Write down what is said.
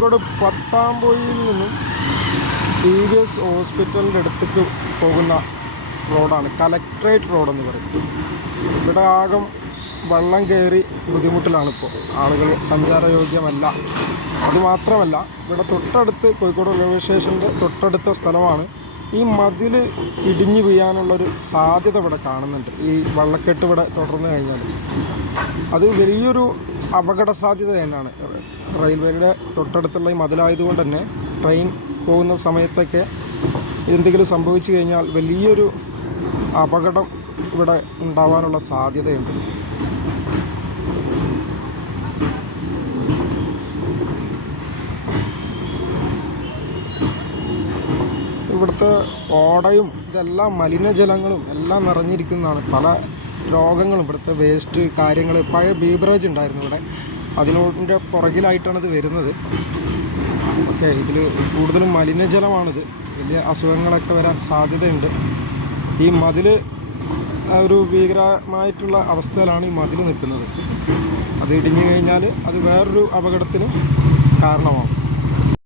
കോഴിക്കോട് പട്ടാമ്പൊയിൽ നിന്നും CVS ഹോസ്പിറ്റലിൻ്റെ അടുത്തേക്ക് പോകുന്ന റോഡാണ്, കലക്ട്രേറ്റ് റോഡെന്ന് പറയും. ഇവിടെ ആകം വെള്ളം കയറി ബുദ്ധിമുട്ടിലാണിപ്പോൾ, ആളുകൾ സഞ്ചാരയോഗ്യമല്ല. അതുമാത്രമല്ല, ഇവിടെ തൊട്ടടുത്ത് കോഴിക്കോട് റെയിൽവേ സ്റ്റേഷൻ്റെ തൊട്ടടുത്ത സ്ഥലമാണ്. ഈ മതിൽ ഇടിഞ്ഞു വീഴാനുള്ളൊരു സാധ്യത ഇവിടെ കാണുന്നുണ്ട്. ഈ വെള്ളക്കെട്ട് ഇവിടെ തുടർന്ന് കഴിഞ്ഞാൽ അത് വലിയൊരു അപകട സാധ്യത തന്നെയാണ്. റെയിൽവേയുടെ തൊട്ടടുത്തുള്ള ഈ മതിലായതുകൊണ്ട് തന്നെ ട്രെയിൻ പോകുന്ന സമയത്തൊക്കെ എന്തെങ്കിലും സംഭവിച്ചു കഴിഞ്ഞാൽ വലിയൊരു അപകടം ഇവിടെ ഉണ്ടാവാനുള്ള സാധ്യതയുണ്ട്. ഇവിടുത്തെ ഓടയും ഇതെല്ലാം മലിനജലങ്ങളും എല്ലാം നിറഞ്ഞിരിക്കുന്നതാണ്. പല രോഗങ്ങളും ഇവിടുത്തെ വേസ്റ്റ് കാര്യങ്ങൾ, പഴയ ബീവറേജ് ഉണ്ടായിരുന്നു ഇവിടെ, അതിനോടിൻ്റെ പുറകിലായിട്ടാണ് ഇത് വരുന്നത്. ഓക്കെ, ഇതിൽ കൂടുതലും മലിനജലമാണിത്. വലിയ അസുഖങ്ങളൊക്കെ വരാൻ സാധ്യതയുണ്ട്. ഈ മതിൽ ഒരു ഭീകരമായിട്ടുള്ള അവസ്ഥയിലാണ് ഈ മതിൽ നിൽക്കുന്നത്. അത് ഇടിഞ്ഞു കഴിഞ്ഞാൽ അത് വേറൊരു അപകടത്തിന് കാരണമാകും.